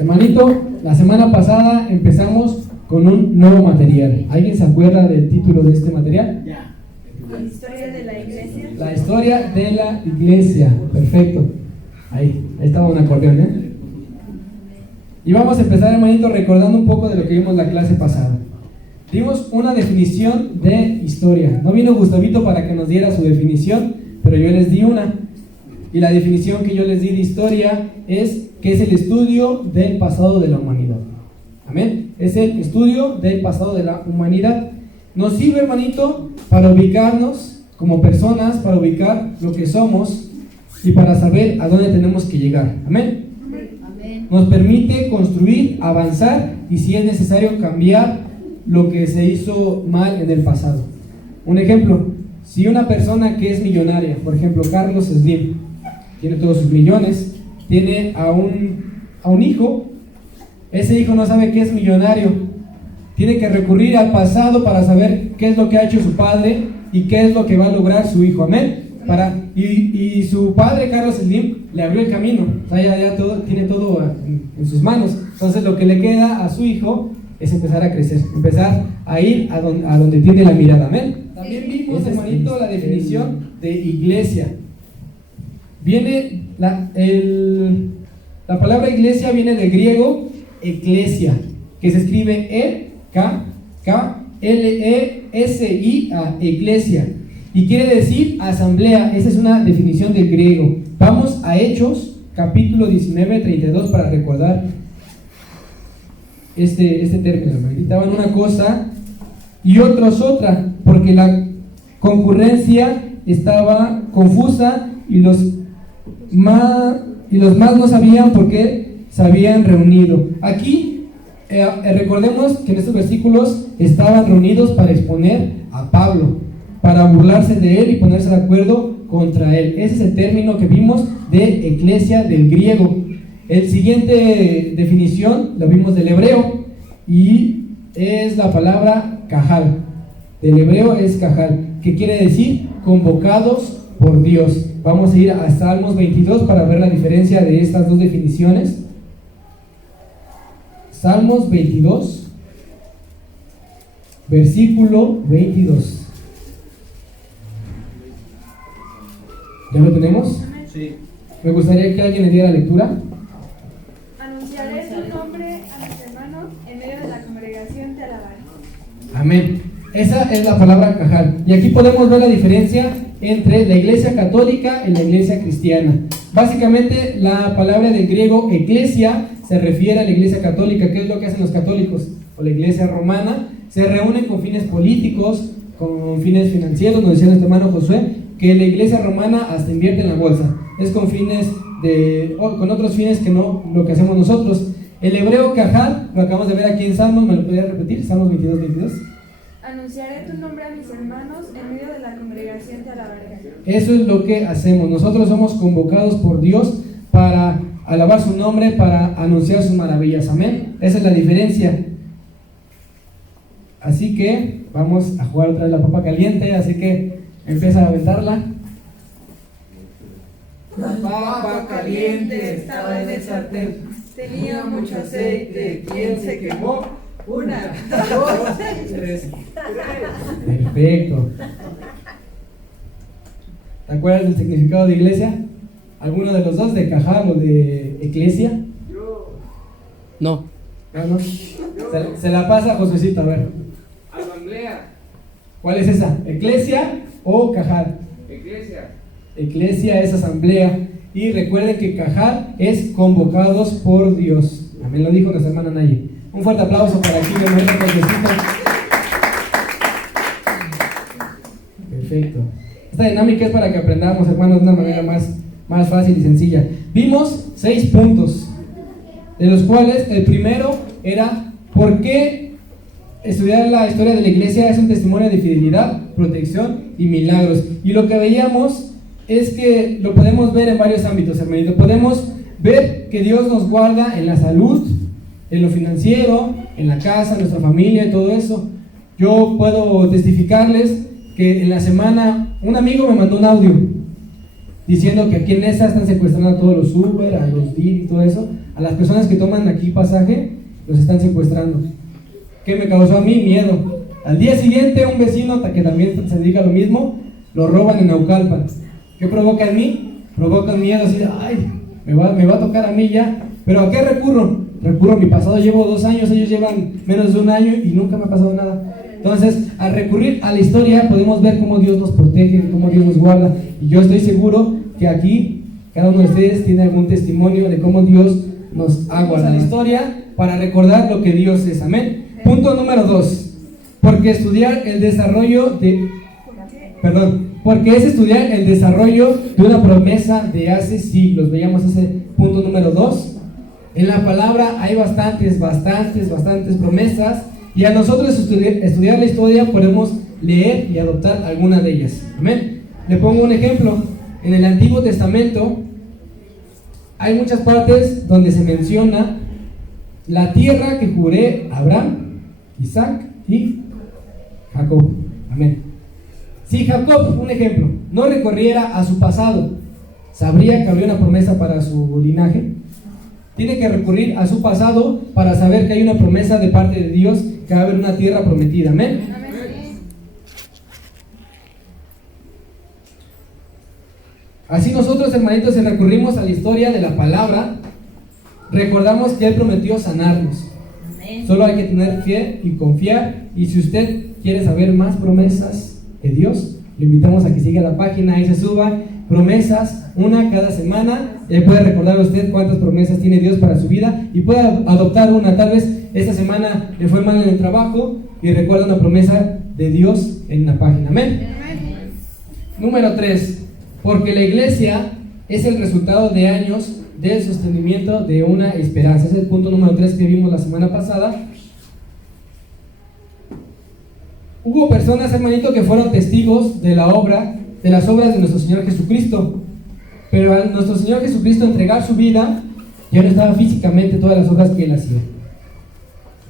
Hermanito, la semana pasada empezamos con un nuevo material. ¿Alguien se acuerda del título de este material? Ya. La historia de la iglesia. La historia de la iglesia. Perfecto. Ahí estaba un acordeón, ¿eh? Y vamos a empezar, hermanito, recordando un poco de lo que vimos la clase pasada. Dimos una definición de historia. No vino Gustavito para que nos diera su definición, pero yo les di una. Y la definición que yo les di de historia es que es el estudio del pasado de la humanidad. Amén. Es el estudio del pasado de la humanidad. Nos sirve, hermanito, para ubicarnos como personas, para ubicar lo que somos y para saber a dónde tenemos que llegar. Amén. Nos permite construir, avanzar y, si es necesario, cambiar lo que se hizo mal en el pasado. Un ejemplo, si una persona que es millonaria, por ejemplo Carlos Slim, tiene todos sus millones, tiene a un hijo, ese hijo no sabe que es millonario, tiene que recurrir al pasado para saber qué es lo que ha hecho su padre y qué es lo que va a lograr su hijo. Amén. Y su padre, Carlos Slim, le abrió el camino, o sea, ya tiene todo en sus manos. Entonces lo que le queda a su hijo es empezar a crecer, empezar a ir a donde tiene la mirada. Amén. También vimos, hermanito, la definición de iglesia. Viene la palabra iglesia viene del griego eclesia, que se escribe E-K-K-L-E-S-I-A, eclesia, y quiere decir asamblea. Esa es una definición del griego. Vamos a Hechos, capítulo 19, 32, para recordar este término. Gritaban una cosa y otros otra, porque la concurrencia estaba confusa y los más no sabían por qué se habían reunido. Aquí recordemos que en estos versículos estaban reunidos para exponer a Pablo, para burlarse de él y ponerse de acuerdo contra él. Ese es el término que vimos de eclesia del griego. El siguiente definición la vimos del hebreo y es la palabra cajal. Del hebreo es cajal, que quiere decir convocados por Dios. Vamos a ir a Salmos 22 para ver la diferencia de estas dos definiciones. Salmos 22, versículo 22. ¿Ya lo tenemos? Sí. Me gustaría que alguien le diera lectura. Anunciaré tu nombre a mis hermanos, en medio de la congregación te alabaré. Amén. Esa es la palabra cajal. Y aquí podemos ver la diferencia entre la iglesia católica y la iglesia cristiana. Básicamente, la palabra del griego eclesia se refiere a la iglesia católica. ¿Qué es lo que hacen los católicos? O la iglesia romana se reúnen con fines políticos, con fines financieros. Nos decía nuestro hermano Josué que la iglesia romana hasta invierte en la bolsa. Es con fines con otros fines que no lo que hacemos nosotros. El hebreo cajal lo acabamos de ver aquí en Salmos. ¿Me lo podría repetir? Salmos 22, 22. Anunciaré tu nombre a mis hermanos, en medio de la congregación te alabaré. Eso es lo que hacemos. Nosotros somos convocados por Dios para alabar su nombre, para anunciar sus maravillas. Amén. Esa es la diferencia. Así que vamos a jugar otra vez la papa caliente. Así que empieza a aventarla. La papa caliente estaba en el sartén, tenía mucho aceite. ¿Quién se quemó? Una, dos, tres. Perfecto. ¿Te acuerdas del significado de iglesia? ¿Alguno de los dos, de cajal o de eclesia? No. ¿No? Se la pasa a Josuecito, a ver. Asamblea. ¿Cuál es esa? ¿Eclesia o cajal? Iglesia. Eclesia es asamblea. Y recuerden que cajal es convocados por Dios. También lo dijo nuestra hermana Nayi. Un fuerte aplauso para aquí, hermanita Josuecito. Perfecto. Esta dinámica es para que aprendamos, hermanos, de una manera más fácil y sencilla. Vimos 6 puntos, de los cuales el primero era ¿por qué estudiar la historia de la iglesia es un testimonio de fidelidad, protección y milagros? Y lo que veíamos es que lo podemos ver en varios ámbitos, hermanito. Podemos ver que Dios nos guarda en la salud, en lo financiero, en la casa, en nuestra familia y todo eso. Yo puedo testificarles que en la semana un amigo me mandó un audio diciendo que aquí en esa están secuestrando a todos los Uber, a los DIR y todo eso. a las personas que toman aquí pasaje, los están secuestrando. ¿Qué me causó a mí? Miedo. Al día siguiente, un vecino que también se dedica a lo mismo, lo roban en Naucalpan. ¿Qué provoca en mí? Provoca miedo, así de, ay, me va a tocar a mí ya. ¿Pero a qué recurro? Recurro a mi pasado. Llevo 2 años, ellos llevan menos de 1 año y nunca me ha pasado nada. Entonces, al recurrir a la historia, podemos ver cómo Dios nos protege, cómo Dios nos guarda. Y yo estoy seguro que aquí, cada uno de ustedes tiene algún testimonio de cómo Dios nos ha guardado. La historia para recordar lo que Dios es. Amén. Punto número 2. Porque es estudiar el desarrollo de una promesa de hace siglos. Veamos ese punto número 2. En la palabra hay bastantes promesas, y a nosotros estudiar la historia podemos leer y adoptar alguna de ellas. Amén. Le pongo un ejemplo. En el Antiguo Testamento hay muchas partes donde se menciona la tierra que juré a Abraham, Isaac y Jacob. Amén. Si Jacob, un ejemplo, no recorriera a su pasado, ¿sabría que había una promesa para su linaje? Tiene que recurrir a su pasado para saber que hay una promesa de parte de Dios, que va a haber una tierra prometida. Amén. Así nosotros, hermanitos, si recurrimos a la historia de la palabra, recordamos que Él prometió sanarnos. Solo hay que tener fe y confiar. Y si usted quiere saber más promesas de Dios, le invitamos a que siga la página, ahí se suba promesas, una cada semana. Puede recordar a usted cuántas promesas tiene Dios para su vida y puede adoptar una. Tal vez esta semana le fue mal en el trabajo y recuerda una promesa de Dios en la página. Amén. Número 3. Porque la iglesia es el resultado de años del sostenimiento de una esperanza. Ese es el punto número 3 que vimos la semana pasada. Hubo personas, hermanito, que fueron testigos de las obras de nuestro Señor Jesucristo. Pero al nuestro Señor Jesucristo entregar su vida, ya no estaba físicamente todas las obras que Él hacía.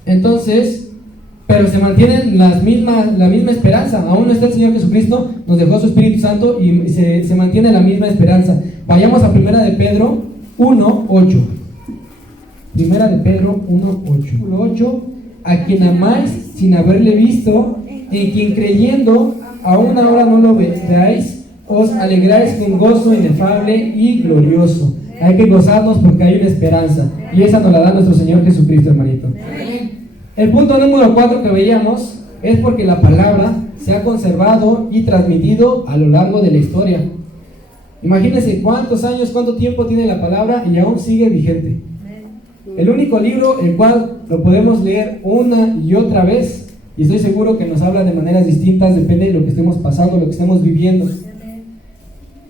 Entonces, pero se mantienen la misma esperanza. Aún no está el Señor Jesucristo, nos dejó su Espíritu Santo y se mantiene la misma esperanza. Vayamos a 1 de Pedro 1:8. 1 de Pedro 1:8. A quien amáis sin haberle visto, en quien creyendo aún ahora no lo veáis, os alegráis con gozo inefable y glorioso. Hay que gozarnos porque hay una esperanza, y esa nos la da nuestro Señor Jesucristo, hermanito. El punto número 4 que veíamos es porque la palabra se ha conservado y transmitido a lo largo de la historia. Imagínense cuántos años, cuánto tiempo tiene la palabra y aún sigue vigente. El único libro el cual lo podemos leer una y otra vez, y estoy seguro que nos habla de maneras distintas, depende de lo que estemos pasando, lo que estemos viviendo.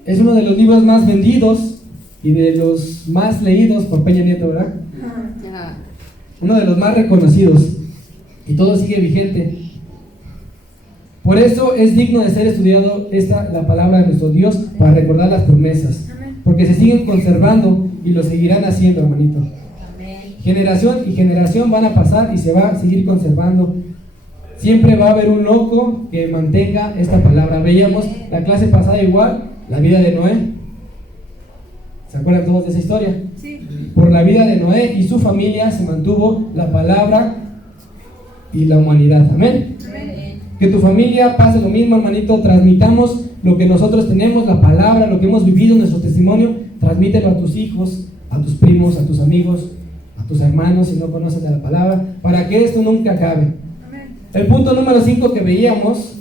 Es uno de los libros más vendidos y de los más leídos por Peña Nieto, ¿verdad? Uno de los más reconocidos, y todo sigue vigente. Por eso es digno de ser estudiado la palabra de nuestro Dios, para recordar las promesas, porque se siguen conservando y lo seguirán haciendo, hermanito. Generación y generación van a pasar y se va a seguir conservando. Siempre va a haber un loco que mantenga esta palabra. Veíamos la clase pasada igual, la vida de Noé. ¿Se acuerdan todos de esa historia? Sí. Por la vida de Noé y su familia se mantuvo la palabra y la humanidad. Amén. Que tu familia pase lo mismo, hermanito. Transmitamos lo que nosotros tenemos, la palabra, lo que hemos vivido, nuestro testimonio. Transmítelo a tus hijos, a tus primos, a tus amigos, a tus hermanos, si no conocen de la palabra, para que esto nunca acabe. El punto número 5 que veíamos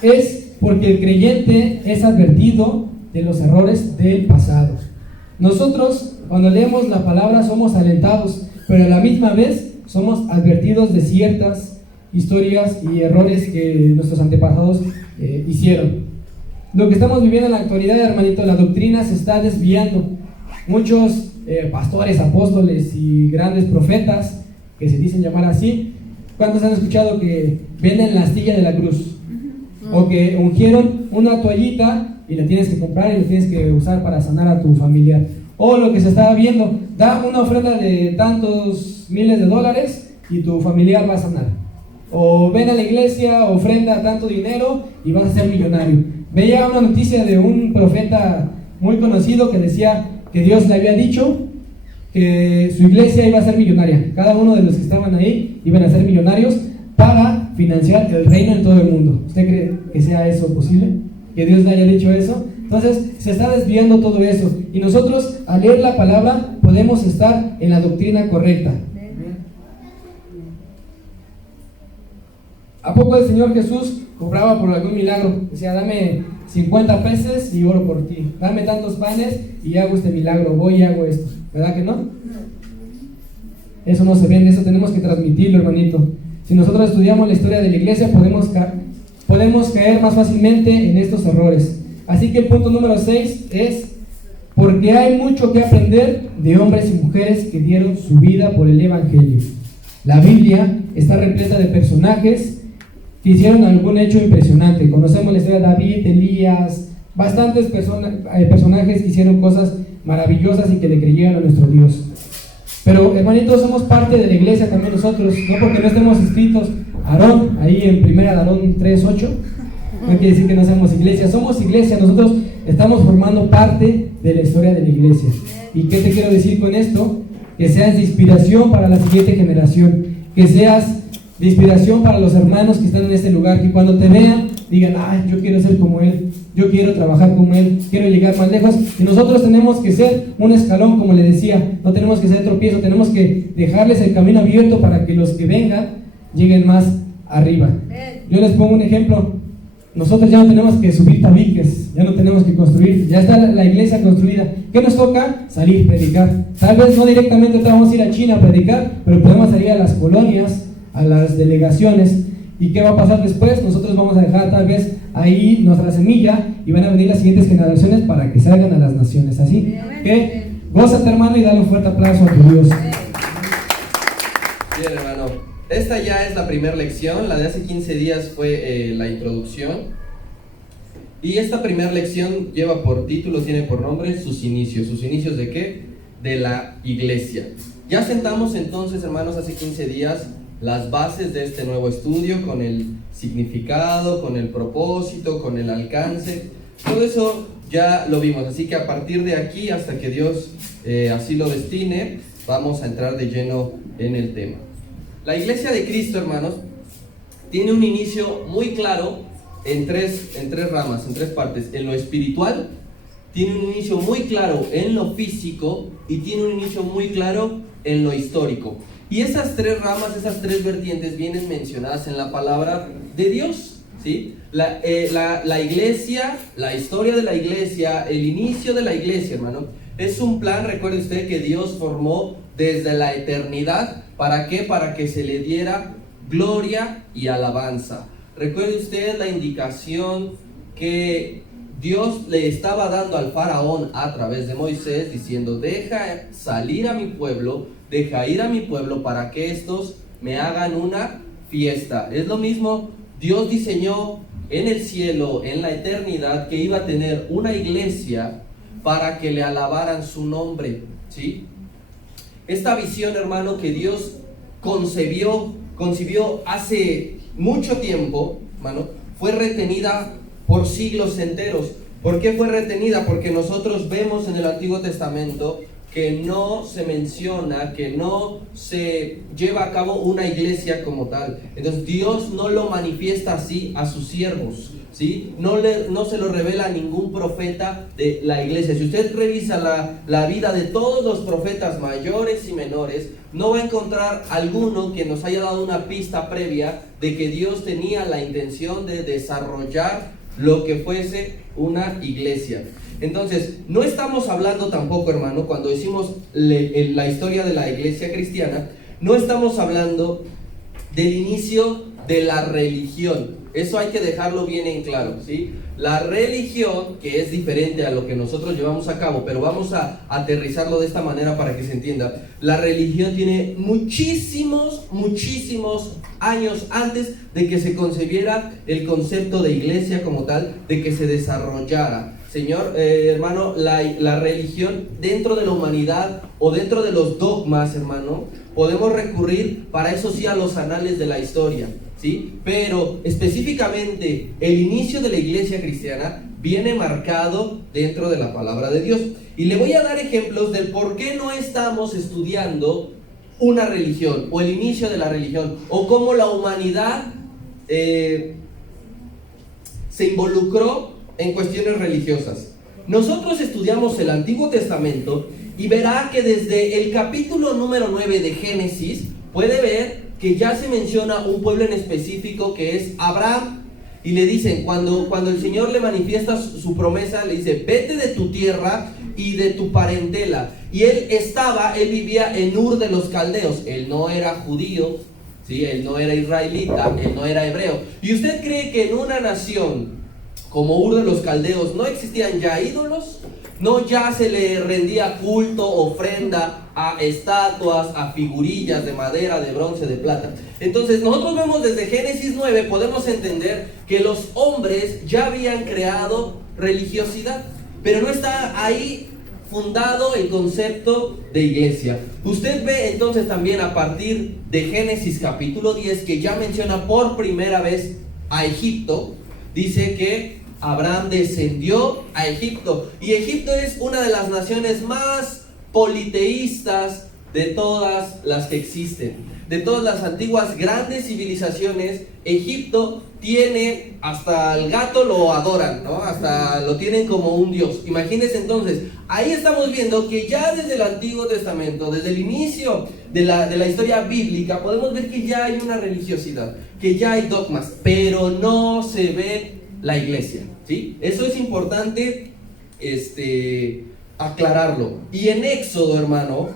es porque el creyente es advertido de los errores del pasado. Nosotros, cuando leemos la palabra, somos alentados, pero a la misma vez somos advertidos de ciertas historias y errores que nuestros antepasados hicieron. Lo que estamos viviendo en la actualidad, hermanito, la doctrina se está desviando. Muchos pastores, apóstoles y grandes profetas, que se dicen llamar así, ¿cuántos han escuchado que venden la astilla de la cruz? O que ungieron una toallita y la tienes que comprar y la tienes que usar para sanar a tu familiar. O lo que se estaba viendo, da una ofrenda de tantos miles de dólares y tu familiar va a sanar. O ven a la iglesia, ofrenda tanto dinero y vas a ser millonario. Veía una noticia de un profeta muy conocido que decía que Dios le había dicho que su iglesia iba a ser millonaria. Cada uno de los que estaban ahí iban a ser millonarios para financiar el reino en todo el mundo. ¿Usted cree que sea eso posible? ¿Que Dios le haya dicho eso? Entonces se está desviando todo eso. Y nosotros, al leer la palabra, podemos estar en la doctrina correcta. ¿A poco el Señor Jesús cobraba por algún milagro? Decía, dame 50 peces y oro por ti. Dame tantos panes y hago este milagro. Voy y hago esto. ¿Verdad que no? Eso no se vende, eso tenemos que transmitirlo, hermanito. Si nosotros estudiamos la historia de la iglesia, podemos caer más fácilmente en estos errores. Así que el punto número 6 es: porque hay mucho que aprender de hombres y mujeres que dieron su vida por el evangelio. La Biblia está repleta de personajes que hicieron algún hecho impresionante. Conocemos la historia de David, Elías, bastantes personajes que hicieron cosas maravillosas y que le creyeron a nuestro Dios. Pero hermanitos, somos parte de la iglesia también nosotros, no porque no estemos inscritos. Aarón, ahí en 1 Aarón 3:8, no quiere decir que no seamos iglesia, somos iglesia, nosotros estamos formando parte de la historia de la iglesia. ¿Y qué te quiero decir con esto? Que seas de inspiración para la siguiente generación, que seas de inspiración para los hermanos que están en este lugar, que cuando te vean digan, ay, yo quiero ser como él, yo quiero trabajar como él, quiero llegar más lejos. Y nosotros tenemos que ser un escalón, como le decía, no tenemos que ser tropiezo, tenemos que dejarles el camino abierto para que los que vengan lleguen más arriba. Yo les pongo un ejemplo. Nosotros ya no tenemos que subir tabiques, ya no tenemos que construir, ya está la iglesia construida. ¿Qué nos toca? Salir, predicar. Tal vez no directamente vamos a ir a China a predicar, pero podemos salir a las colonias, a las delegaciones. ¿Y qué va a pasar después? Nosotros vamos a dejar tal vez ahí nuestra semilla y van a venir las siguientes generaciones para que salgan a las naciones. Así que gózate, hermano, y dale un fuerte aplauso a tu Dios. Bien, hermano, esta ya es la primera lección. La de hace 15 días fue la introducción. Y esta primera lección lleva por título, tiene por nombre sus inicios. ¿Sus inicios de qué? De la iglesia. Ya sentamos entonces, hermanos, hace 15 días las bases de este nuevo estudio, con el significado, con el propósito, con el alcance. Todo eso ya lo vimos, así que a partir de aquí, hasta que Dios así lo destine, vamos a entrar de lleno en el tema. La iglesia de Cristo, hermanos, tiene un inicio muy claro en tres ramas, en tres partes. En lo espiritual, tiene un inicio muy claro en lo físico y tiene un inicio muy claro en lo histórico. Y esas tres ramas, esas tres vertientes vienen mencionadas en la palabra de Dios, ¿sí? La iglesia, la historia de la iglesia, el inicio de la iglesia, hermano, es un plan, recuerde usted, que Dios formó desde la eternidad. ¿Para qué? Para que se le diera gloria y alabanza. Recuerde usted la indicación que Dios le estaba dando al faraón a través de Moisés, diciendo, deja salir a mi pueblo, deja ir a mi pueblo para que estos me hagan una fiesta. Es lo mismo, Dios diseñó en el cielo, en la eternidad, que iba a tener una iglesia para que le alabaran su nombre, ¿sí? Esta visión, hermano, que Dios concibió hace mucho tiempo, hermano, fue retenida por siglos enteros. ¿Por qué fue retenida? Porque nosotros vemos en el Antiguo Testamento que no se menciona, que no se lleva a cabo una iglesia como tal. Entonces Dios no lo manifiesta así a sus siervos, ¿sí? No se lo revela a ningún profeta de la iglesia. Si usted revisa la vida de todos los profetas mayores y menores, no va a encontrar alguno que nos haya dado una pista previa de que Dios tenía la intención de desarrollar lo que fuese una iglesia. Entonces, no estamos hablando tampoco, hermano, cuando decimos la historia de la iglesia cristiana, no estamos hablando del inicio de la religión. Eso hay que dejarlo bien en claro, ¿sí? La religión, que es diferente a lo que nosotros llevamos a cabo, pero vamos a aterrizarlo de esta manera para que se entienda. La religión tiene muchísimos años antes de que se concebiera el concepto de iglesia como tal, de que se desarrollara. Señor, hermano, la religión dentro de la humanidad o dentro de los dogmas, hermano, podemos recurrir para eso sí a los anales de la historia, ¿sí? Pero específicamente el inicio de la iglesia cristiana viene marcado dentro de la palabra de Dios. Y le voy a dar ejemplos del por qué no estamos estudiando una religión o el inicio de la religión o cómo la humanidad se involucró en cuestiones religiosas. Nosotros estudiamos el Antiguo Testamento y verá que desde el capítulo número 9 de Génesis puede ver que ya se menciona un pueblo en específico que es Abraham. Y le dicen, cuando el Señor le manifiesta su promesa, le dice, vete de tu tierra y de tu parentela. Y él vivía en Ur de los Caldeos. Él no era judío, ¿sí? Él no era israelita, él no era hebreo. ¿Y usted cree que en una nación como Ur de los Caldeos no existían ya ídolos? ¿No ya se le rendía culto, ofrenda a estatuas, a figurillas de madera, de bronce, de plata? Entonces nosotros vemos desde Génesis 9, podemos entender que los hombres ya habían creado religiosidad, pero no está ahí fundado el concepto de iglesia. Usted ve entonces también a partir de Génesis capítulo 10 que ya menciona por primera vez a Egipto. Dice que Abraham descendió a Egipto, y Egipto es una de las naciones más politeístas de todas las que existen. De todas las antiguas grandes civilizaciones, Egipto tiene, hasta el gato lo adoran, ¿no? Hasta lo tienen como un dios. Imagínense entonces, ahí estamos viendo que ya desde el Antiguo Testamento, desde el inicio de la historia bíblica, podemos ver que ya hay una religiosidad, que ya hay dogmas, pero no se ve la iglesia, ¿sí? Eso es importante aclararlo. Y en Éxodo, hermano,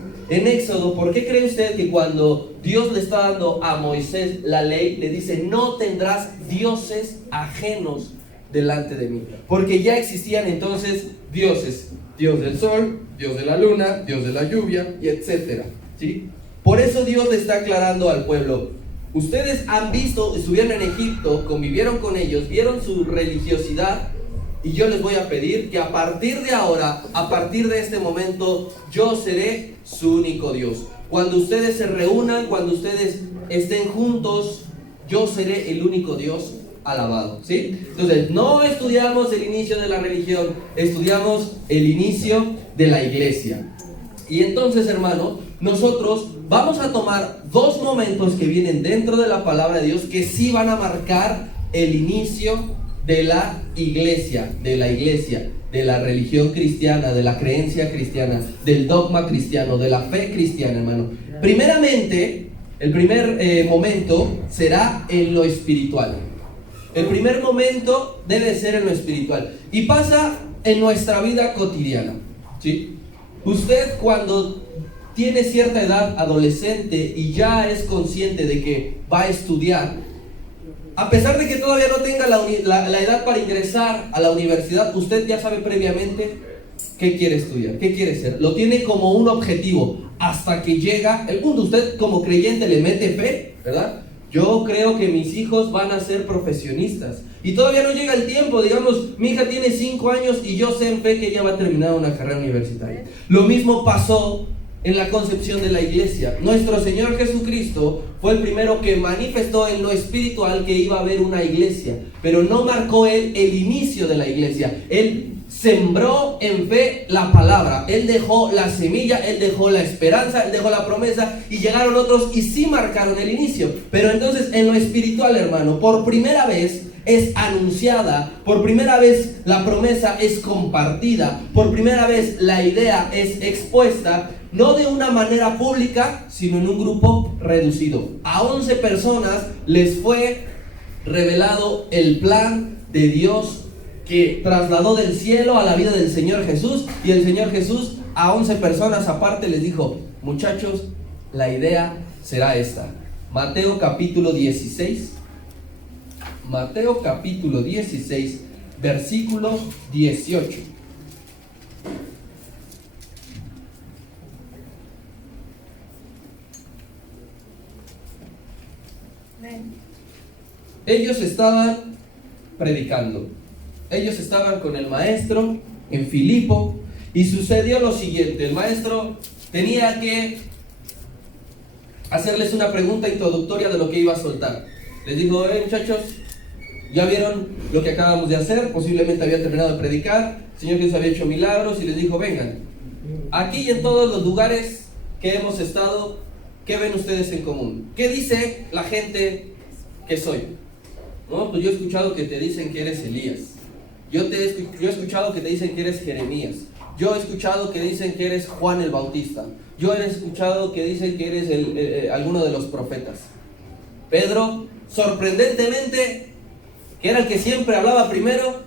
¿por qué cree usted que cuando Dios le está dando a Moisés la ley, le dice, no tendrás dioses ajenos delante de mí? Porque ya existían entonces dioses, Dios del sol, Dios de la luna, Dios de la lluvia, y etcétera, ¿sí? Por eso Dios le está aclarando al pueblo. Ustedes han visto, estuvieron en Egipto, convivieron con ellos, vieron su religiosidad, y yo les voy a pedir que a partir de ahora, a partir de este momento, yo seré su único Dios. Cuando ustedes se reúnan, cuando ustedes estén juntos, yo seré el único Dios alabado, ¿sí? Entonces, no estudiamos el inicio de la religión, estudiamos el inicio de la iglesia. Y entonces, hermano, nosotros vamos a tomar dos momentos que vienen dentro de la palabra de Dios que sí van a marcar el inicio de la iglesia, de la religión cristiana, de la creencia cristiana, del dogma cristiano, de la fe cristiana, hermano. Primeramente, el primer momento será en lo espiritual. El primer momento debe ser en lo espiritual. Y pasa en nuestra vida cotidiana, ¿sí? Usted cuando tiene cierta edad adolescente y ya es consciente de que va a estudiar, a pesar de que todavía no tenga la edad para ingresar a la universidad, usted ya sabe previamente qué quiere estudiar, qué quiere ser. Lo tiene como un objetivo hasta que llega el punto. Usted como creyente le mete fe, ¿verdad? Yo creo que mis hijos van a ser profesionistas. Y todavía no llega el tiempo, digamos, mi hija tiene 5 años y yo sé en fe que ella va a terminar una carrera universitaria. Lo mismo pasó en la concepción de la iglesia. Nuestro Señor Jesucristo fue el primero que manifestó en lo espiritual que iba a haber una iglesia, pero no marcó él el inicio de la iglesia. Él sembró en fe la palabra, él dejó la semilla, él dejó la esperanza, él dejó la promesa, y llegaron otros y sí marcaron el inicio. Pero entonces en lo espiritual, hermano, por primera vez es anunciada, por primera vez la promesa es compartida, por primera vez la idea es expuesta, no de una manera pública, sino en un grupo reducido. A 11 personas les fue revelado el plan de Dios que trasladó del cielo a la vida del Señor Jesús, y el Señor Jesús a 11 personas aparte les dijo: muchachos, la idea será esta. Mateo capítulo 16, versículo 18. Ellos estaban predicando, ellos estaban con el maestro en Filipo, y sucedió lo siguiente. El maestro tenía que hacerles una pregunta introductoria de lo que iba a soltar. Les dijo: muchachos, ya vieron lo que acabamos de hacer, posiblemente había terminado de predicar, el Señor Jesús había hecho milagros, y les dijo: vengan, aquí y en todos los lugares que hemos estado, ¿qué ven ustedes en común? ¿Qué dice la gente que soy? No, pues yo he escuchado que te dicen que eres Elías. Yo he escuchado que te dicen que eres Jeremías. Yo he escuchado que dicen que eres Juan el Bautista. Yo he escuchado que dicen que eres alguno de los profetas. Pedro, sorprendentemente, que era el que siempre hablaba primero,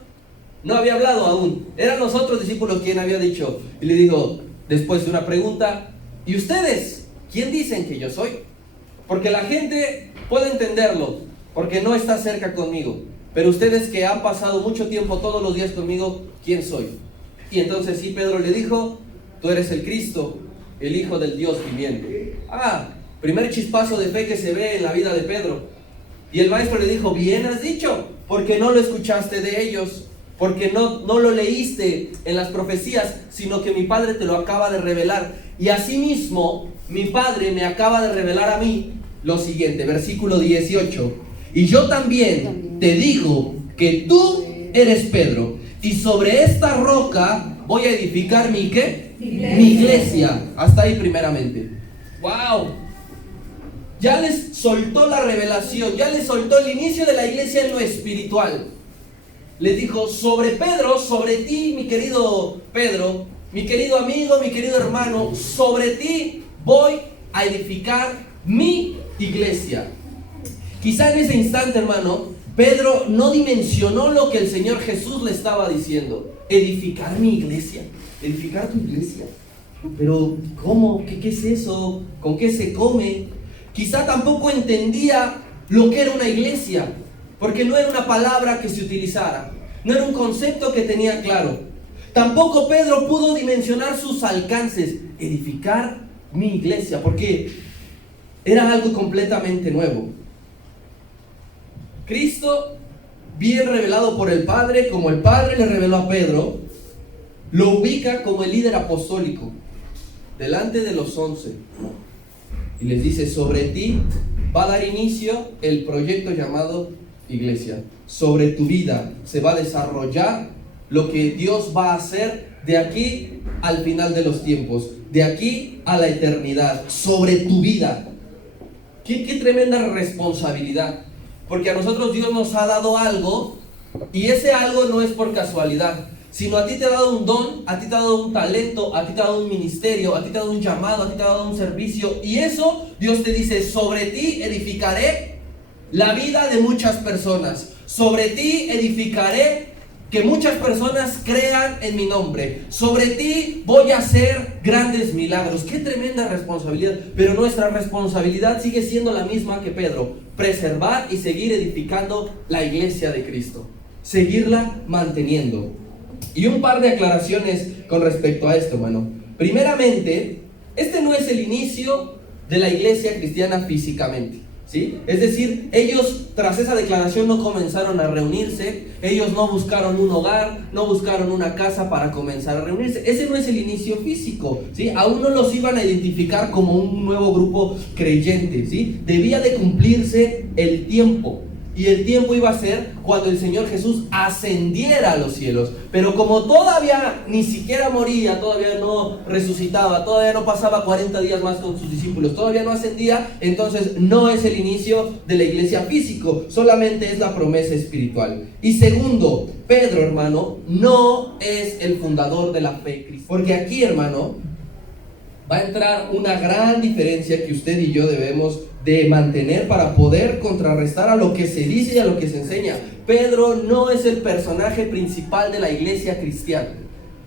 no había hablado aún. Eran los otros discípulos quien había dicho. Y le dijo, después de una pregunta, ¿y ustedes? ¿Quién dicen que yo soy? Porque la gente puede entenderlo, porque no está cerca conmigo. Pero ustedes que han pasado mucho tiempo todos los días conmigo, ¿quién soy? Y entonces sí, Pedro le dijo, tú eres el Cristo, el Hijo del Dios viviente. Primer chispazo de fe que se ve en la vida de Pedro. Y el maestro le dijo, bien has dicho, porque no lo escuchaste de ellos, porque no lo leíste en las profecías, sino que mi Padre te lo acaba de revelar. Y asimismo, mi Padre me acaba de revelar a mí lo siguiente, versículo 18. Y yo también te digo que tú eres Pedro, y sobre esta roca voy a edificar mi ¿qué? Mi iglesia. Hasta ahí primeramente. ¡Wow! Ya les soltó la revelación, ya les soltó el inicio de la iglesia en lo espiritual. Les dijo, sobre Pedro, sobre ti, mi querido Pedro, mi querido amigo, mi querido hermano, sobre ti voy a edificar mi iglesia. Quizá en ese instante, hermano, Pedro no dimensionó lo que el Señor Jesús le estaba diciendo. Edificar mi iglesia, edificar tu iglesia. Pero, ¿cómo? ¿Qué es eso? ¿Con qué se come? Quizá tampoco entendía lo que era una iglesia, porque no era una palabra que se utilizara, no era un concepto que tenía claro. Tampoco Pedro pudo dimensionar sus alcances, edificar mi iglesia, porque era algo completamente nuevo. Cristo, bien revelado por el Padre, como el Padre le reveló a Pedro, lo ubica como el líder apostólico delante de los 11 y les dice, sobre ti va a dar inicio el proyecto llamado iglesia. Sobre tu vida se va a desarrollar lo que Dios va a hacer de aquí al final de los tiempos, de aquí a la eternidad, sobre tu vida. Qué tremenda responsabilidad, porque a nosotros Dios nos ha dado algo, y ese algo no es por casualidad, sino a ti te ha dado un don, a ti te ha dado un talento, a ti te ha dado un ministerio, a ti te ha dado un llamado, a ti te ha dado un servicio, y eso Dios te dice, sobre ti edificaré la vida de muchas personas, sobre ti edificaré que muchas personas crean en mi nombre, sobre ti voy a hacer grandes milagros. Qué tremenda responsabilidad, pero nuestra responsabilidad sigue siendo la misma que Pedro, preservar y seguir edificando la iglesia de Cristo, seguirla manteniendo. Y un par de aclaraciones con respecto a esto, hermano. Primeramente, este no es el inicio de la iglesia cristiana físicamente, ¿sí? Es decir, ellos tras esa declaración no comenzaron a reunirse, ellos no buscaron un hogar, no buscaron una casa para comenzar a reunirse. Ese no es el inicio físico, ¿sí? Aún no los iban a identificar como un nuevo grupo creyente, ¿sí? Debía de cumplirse el tiempo. Y el tiempo iba a ser cuando el Señor Jesús ascendiera a los cielos. Pero como todavía ni siquiera moría, todavía no resucitaba, todavía no pasaba 40 días más con sus discípulos, todavía no ascendía, entonces no es el inicio de la iglesia físico, solamente es la promesa espiritual. Y segundo, Pedro, hermano, no es el fundador de la fe cristiana. Porque aquí, hermano, va a entrar una gran diferencia que usted y yo debemos de mantener para poder contrarrestar a lo que se dice y a lo que se enseña. Pedro no es el personaje principal de la iglesia cristiana.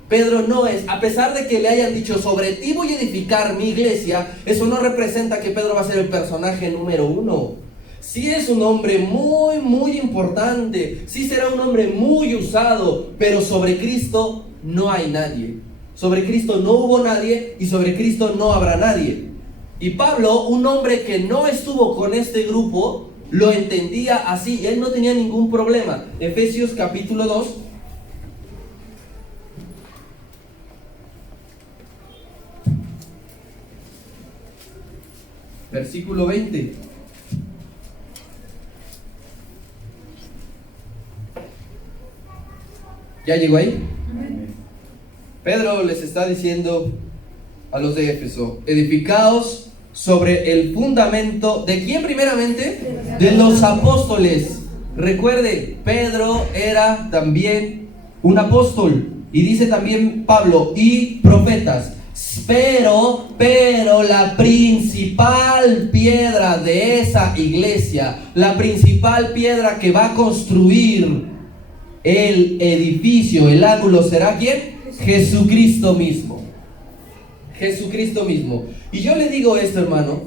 Pedro no es, a pesar de que le hayan dicho sobre ti voy a edificar mi iglesia, eso no representa que Pedro va a ser el personaje número uno. Sí es un hombre muy, muy importante, sí será un hombre muy usado, pero sobre Cristo no hay nadie. Sobre Cristo no hubo nadie y sobre Cristo no habrá nadie. Y Pablo, un hombre que no estuvo con este grupo, lo entendía así. Él no tenía ningún problema. Efesios capítulo 2. Versículo 20. ¿Ya llegó ahí? Pedro les está diciendo, a los de Éfeso: edificaos sobre el fundamento, ¿de quién primeramente? De los apóstoles. Recuerde, Pedro era también un apóstol, y dice también Pablo, y profetas. Pero la principal piedra de esa iglesia, la principal piedra que va a construir el edificio, el ángulo, ¿será quién? Jesucristo mismo. Jesucristo mismo. Y yo le digo esto, hermano,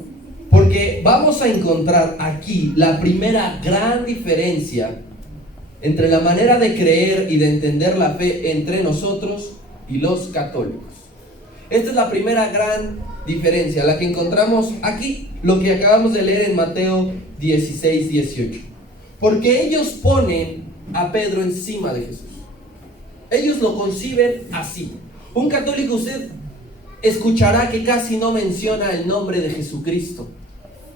porque vamos a encontrar aquí la primera gran diferencia entre la manera de creer y de entender la fe entre nosotros y los católicos. Esta es la primera gran diferencia, la que encontramos aquí, lo que acabamos de leer en Mateo 16, 18. Porque ellos ponen a Pedro encima de Jesús. Ellos lo conciben así. Un católico, usted escuchará que casi no menciona el nombre de Jesucristo,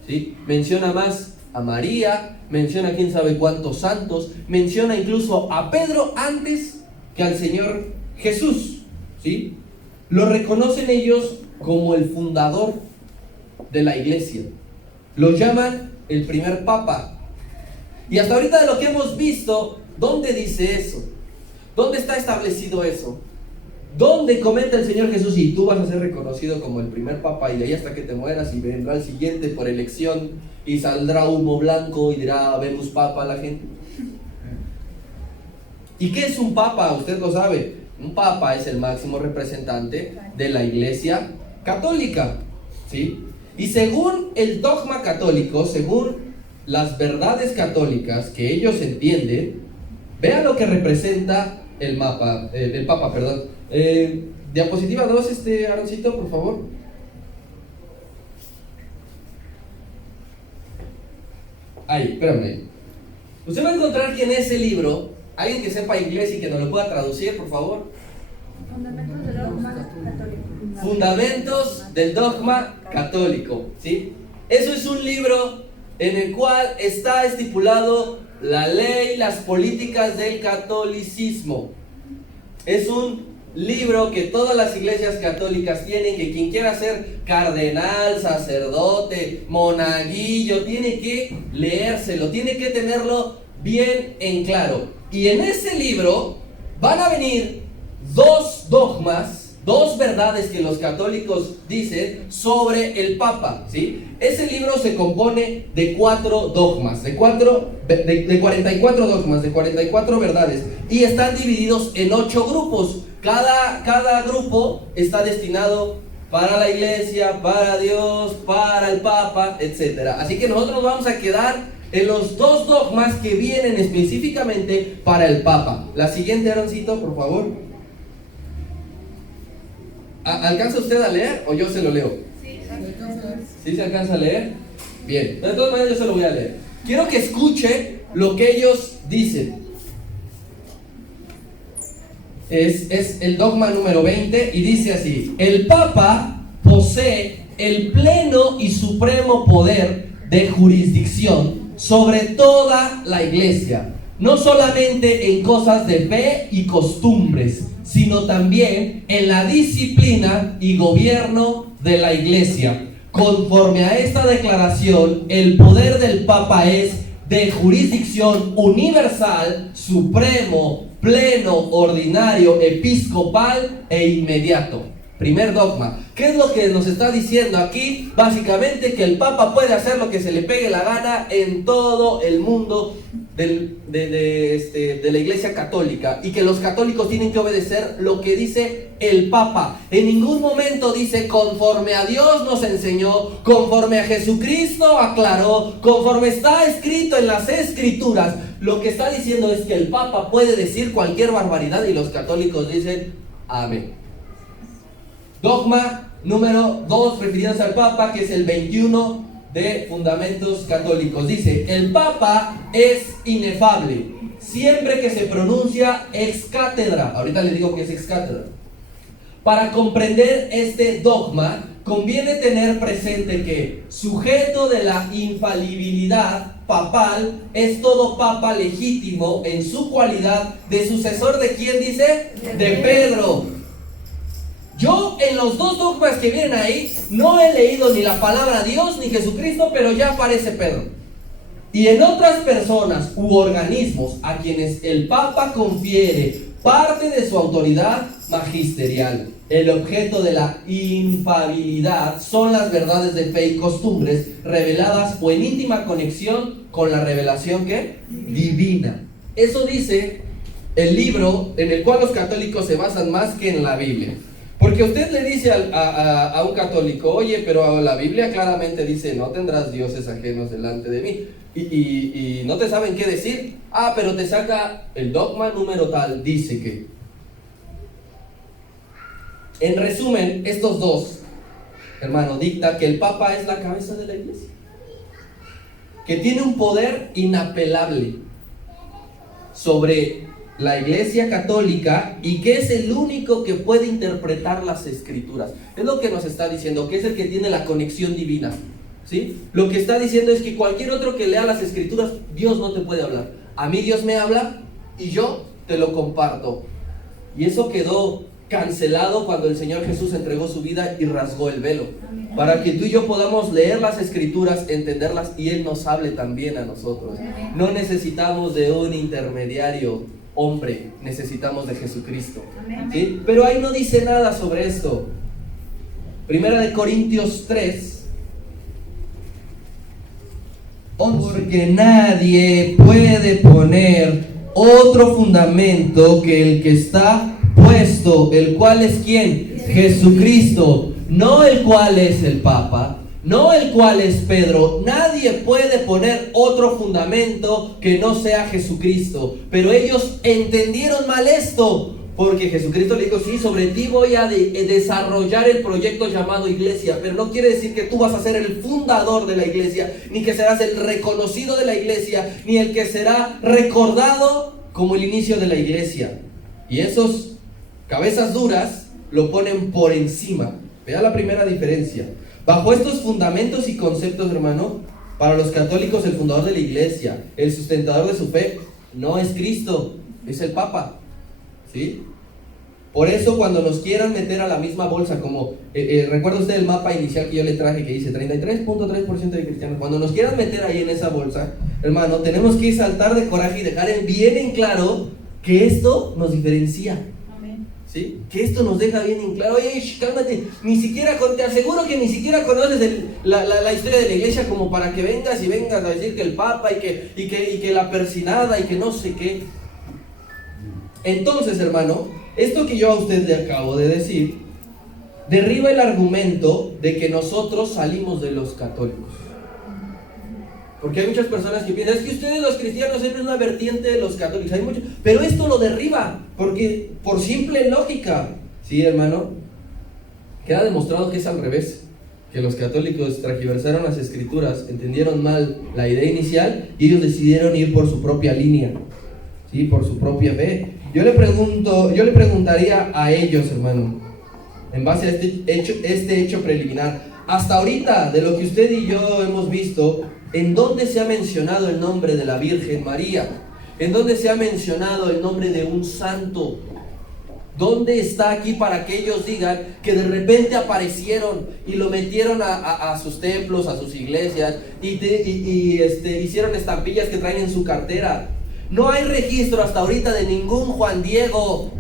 ¿sí? Menciona más a María, menciona quién sabe cuántos santos, menciona incluso a Pedro antes que al Señor Jesús, ¿sí? Lo reconocen ellos como el fundador de la iglesia. Lo llaman el primer papa. Y hasta ahorita de lo que hemos visto, ¿dónde dice eso? ¿Dónde está establecido eso? ¿Dónde comenta el Señor Jesús? Y tú vas a ser reconocido como el primer papa, y de ahí hasta que te mueras, y vendrá el siguiente por elección, y saldrá humo blanco y dirá: vemos papa a la gente. ¿Y qué es un papa? Usted lo sabe. Un papa es el máximo representante de la iglesia católica, ¿sí? Y según el dogma católico, según las verdades católicas que ellos entienden, vean lo que representa el papa, perdón. Diapositiva 2, Aaroncito, por favor. Ahí, espérame. Usted va a encontrar que en ese libro, alguien que sepa inglés y que nos lo pueda traducir, por favor. Fundamentos del dogma católico. Fundamentos del dogma católico, ¿sí? Eso es un libro en el cual está estipulado la ley, las políticas del catolicismo. Es un libro que todas las iglesias católicas tienen, que quien quiera ser cardenal, sacerdote, monaguillo, tiene que leérselo, tiene que tenerlo bien en claro. Y en ese libro van a venir dos dogmas, dos verdades que los católicos dicen sobre el Papa, ¿sí? Ese libro se compone de 4 dogmas, de 44 dogmas, de 44 verdades, y están divididos en 8 grupos. Cada grupo está destinado para la iglesia, para Dios, para el Papa, etc. Así que nosotros nos vamos a quedar en los 2 dogmas que vienen específicamente para el Papa. La siguiente, Aaroncito, por favor. ¿Alcanza usted a leer o yo se lo leo? ¿Sí se alcanza a leer? Bien, de todas maneras yo se lo voy a leer. Quiero que escuche lo que ellos dicen. Es el dogma número 20 y dice así: el Papa posee el pleno y supremo poder de jurisdicción sobre toda la iglesia, no solamente en cosas de fe y costumbres, sino también en la disciplina y gobierno de la iglesia. Conforme a esta declaración, el poder del Papa es de jurisdicción universal, supremo, pleno, ordinario, episcopal e inmediato. Primer dogma. ¿Qué es lo que nos está diciendo aquí? Básicamente que el Papa puede hacer lo que se le pegue la gana en todo el mundo de la iglesia católica, y que los católicos tienen que obedecer lo que dice el Papa. En ningún momento dice conforme a Dios nos enseñó, conforme a Jesucristo aclaró, conforme está escrito en las Escrituras. Lo que está diciendo es que el Papa puede decir cualquier barbaridad y los católicos dicen amén. Dogma número 2, refiriéndose al Papa, que es el 21 de Fundamentos Católicos. Dice: el Papa es inefable siempre que se pronuncia ex cátedra. Ahorita les digo que es ex cátedra. Para comprender este dogma, conviene tener presente que, sujeto de la infalibilidad papal, es todo papa legítimo en su cualidad de sucesor de ¿quién dice? De Pedro. Yo en los dos dogmas que vienen ahí no he leído ni la palabra Dios ni Jesucristo, pero ya aparece Pedro. Y en otras personas u organismos a quienes el Papa confiere parte de su autoridad magisterial, el objeto de la infalibilidad son las verdades de fe y costumbres reveladas o en íntima conexión con la revelación ¿qué? Divina. Eso dice el libro en el cual los católicos se basan más que en la Biblia. Porque usted le dice a un católico, oye, pero la Biblia claramente dice, no tendrás dioses ajenos delante de mí. Y no te saben qué decir. Ah, pero te saca el dogma número tal, dice que. En resumen, estos dos, hermano, dicta que el Papa es la cabeza de la iglesia. Que tiene un poder inapelable sobre la iglesia católica y que es el único que puede interpretar las escrituras. Es lo que nos está diciendo, que es el que tiene la conexión divina, ¿sí? Lo que está diciendo es que cualquier otro que lea las escrituras, Dios no te puede hablar. A mí Dios me habla y yo te lo comparto. Y eso quedó cancelado cuando el Señor Jesús entregó su vida y rasgó el velo, para que tú y yo podamos leer las escrituras, entenderlas y Él nos hable también a nosotros. No necesitamos de un intermediario hombre, necesitamos de Jesucristo, ¿sí? Pero ahí no dice nada sobre esto. Primera de Corintios 3, 11. Porque nadie puede poner otro fundamento que el que está puesto, el cual es ¿quién? Jesucristo, no el cual es el Papa, no el cual es Pedro. Nadie puede poner otro fundamento que no sea Jesucristo. Pero ellos entendieron mal esto, porque Jesucristo le dijo, sí, sobre ti voy a desarrollar el proyecto llamado iglesia, pero no quiere decir que tú vas a ser el fundador de la iglesia, ni que serás el reconocido de la iglesia, ni el que será recordado como el inicio de la iglesia. Y esos cabezas duras lo ponen por encima. Vea la primera diferencia. Bajo estos fundamentos y conceptos, hermano, para los católicos el fundador de la iglesia, el sustentador de su fe, no es Cristo, es el Papa, ¿sí? Por eso cuando nos quieran meter a la misma bolsa, como recuerda usted el mapa inicial que yo le traje que dice 33.3% de cristianos, cuando nos quieran meter ahí en esa bolsa, hermano, tenemos que saltar de coraje y dejar bien en claro que esto nos diferencia, ¿sí? Que esto nos deja bien en claro. Oye, cálmate, ni siquiera, te aseguro que ni siquiera conoces la historia de la iglesia como para que vengas a decir que el Papa y que la persinada y que no sé qué. Entonces, hermano, esto que yo a usted le acabo de decir derriba el argumento de que nosotros salimos de los católicos. Porque hay muchas personas que piensan, es que ustedes los cristianos son una vertiente de los católicos. Hay mucho, pero esto lo derriba, porque por simple lógica, ¿sí, hermano? Queda demostrado que es al revés, que los católicos transgiversaron las escrituras, entendieron mal la idea inicial y ellos decidieron ir por su propia línea, ¿sí? Por su propia fe. Yo le preguntaría a ellos, hermano, en base a este hecho preliminar, hasta ahorita, de lo que usted y yo hemos visto, ¿en dónde se ha mencionado el nombre de la Virgen María? ¿En dónde se ha mencionado el nombre de un santo? ¿Dónde está aquí para que ellos digan que de repente aparecieron y lo metieron a sus templos, a sus iglesias y hicieron estampillas que traen en su cartera? No hay registro hasta ahorita de ningún Juan Diego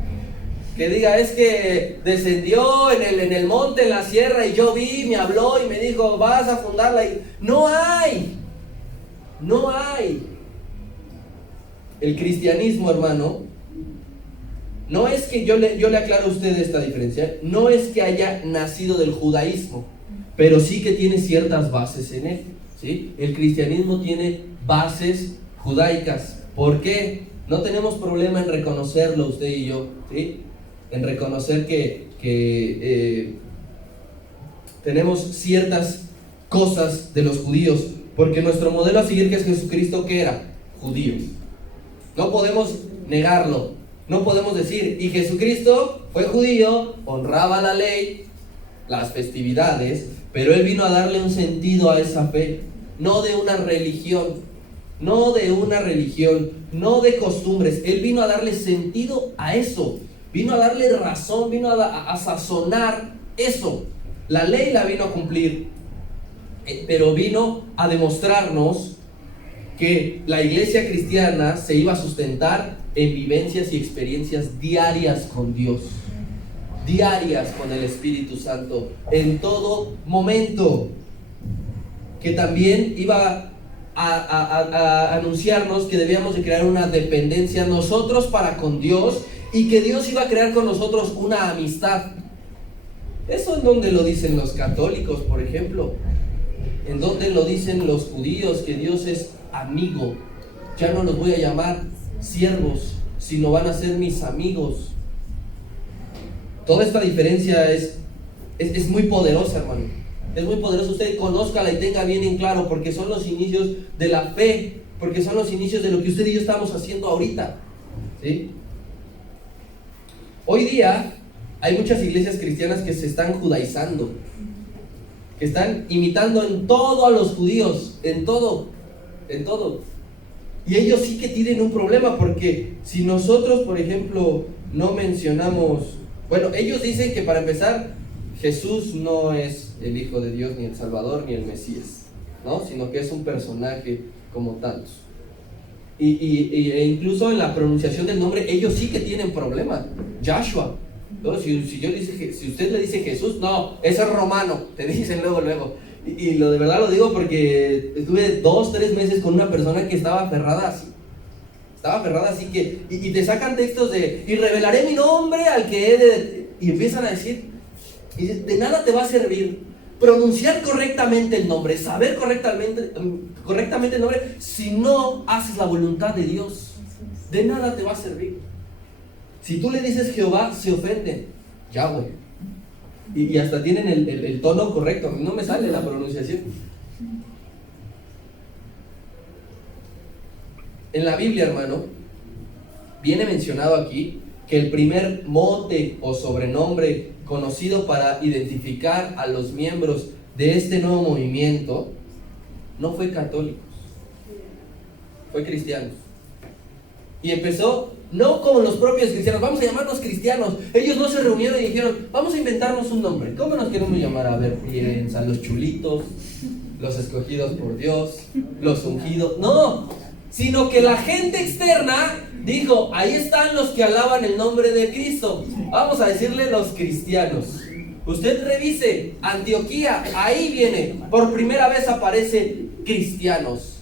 que diga, es que descendió en el monte, en la sierra, y yo vi, me habló y me dijo, vas a fundarla. No hay. El cristianismo, hermano, no es que yo le aclaro a usted esta diferencia, no es que haya nacido del judaísmo, pero sí que tiene ciertas bases en él, ¿sí? El cristianismo tiene bases judaicas. ¿Por qué? No tenemos problema en reconocerlo usted y yo, ¿sí? En reconocer que tenemos ciertas cosas de los judíos, porque nuestro modelo a seguir, que es Jesucristo, ¿qué era? Judío. No podemos negarlo, no podemos decir, y Jesucristo fue judío, honraba la ley, las festividades, pero Él vino a darle un sentido a esa fe, no de una religión, no de costumbres. Él vino a darle sentido a eso. vino a darle razón, vino a sazonar eso. La ley la vino a cumplir, pero vino a demostrarnos que la iglesia cristiana se iba a sustentar en vivencias y experiencias diarias con Dios, diarias con el Espíritu Santo, en todo momento. Que también iba a anunciarnos que debíamos de crear una dependencia nosotros para con Dios, y que Dios iba a crear con nosotros una amistad. Eso en donde lo dicen los católicos, por ejemplo, en donde lo dicen los judíos, que Dios es amigo. Ya no los voy a llamar siervos, sino van a ser mis amigos. Toda esta diferencia es muy poderosa, hermano. Es muy poderoso. Usted conózcala y tenga bien en claro, porque son los inicios de la fe, porque son los inicios de lo que usted y yo estamos haciendo ahorita, ¿sí? Hoy día hay muchas iglesias cristianas que se están judaizando, que están imitando en todo a los judíos, en todo. Y ellos sí que tienen un problema, porque si nosotros, por ejemplo, no mencionamos, bueno, ellos dicen que para empezar, Jesús no es el Hijo de Dios, ni el Salvador, ni el Mesías, ¿no? Sino que es un personaje como tantos. E incluso en la pronunciación del nombre, ellos sí que tienen problemas. Yahshua, ¿no? Si usted le dice Jesús, no, ese es romano, te dicen luego. Y lo de verdad lo digo porque estuve 2-3 meses con una persona que estaba aferrada así que, y te sacan textos de, y revelaré mi nombre al que he de, y empiezan a decir, y de nada te va a servir pronunciar correctamente el nombre, saber correctamente el nombre, si no haces la voluntad de Dios. De nada te va a servir. Si tú le dices Jehová, se ofenden. Yahweh. Y hasta tienen el tono correcto. No me sale la pronunciación. En la Biblia, hermano, viene mencionado aquí que el primer mote o sobrenombre conocido para identificar a los miembros de este nuevo movimiento no fue católicos, fue cristianos. Y empezó no como los propios cristianos, vamos a llamarnos cristianos. Ellos no se reunieron y dijeron, vamos a inventarnos un nombre. ¿Cómo nos queremos llamar? A ver, piensa, los chulitos, los escogidos por Dios, los ungidos. No, sino que la gente externa dijo, ahí están los que alaban el nombre de Cristo, vamos a decirle los cristianos. Usted revise Antioquía, ahí viene, por primera vez aparece cristianos.